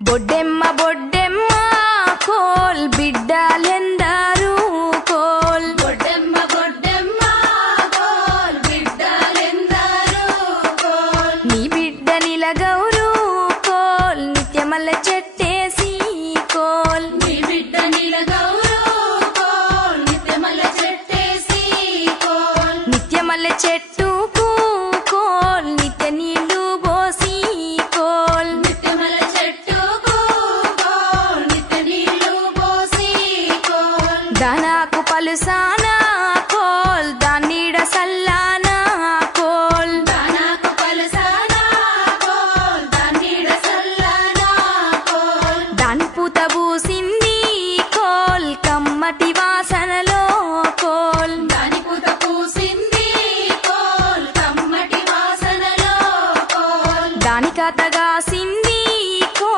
బొడ్డెమ్మ బొడ్డెమ్మ కోల్ బిడ్డలెందరూ కోల్ బొడ్డెమ్మ బొడ్డెమ్మ కోల్ బిడ్డలెందరూ కోల్ నీ బిడ్డ నిలగౌరు కోల్ నిత్యమల్ల చెట్టేసి కోల్ నీ బిడ్డ నిలగౌరు కోల్ నిత్యమల్ల చెట్టేసి కోల్ నిత్యమల్ల చెట్టుకు కోల్ నిత్య నీళ్లు పోసి కోల్ నిత్యమల్ల చెట్టుకు కోల్ నిత్య నీళ్లు పోసి కోల్ దానాకు పలుసాన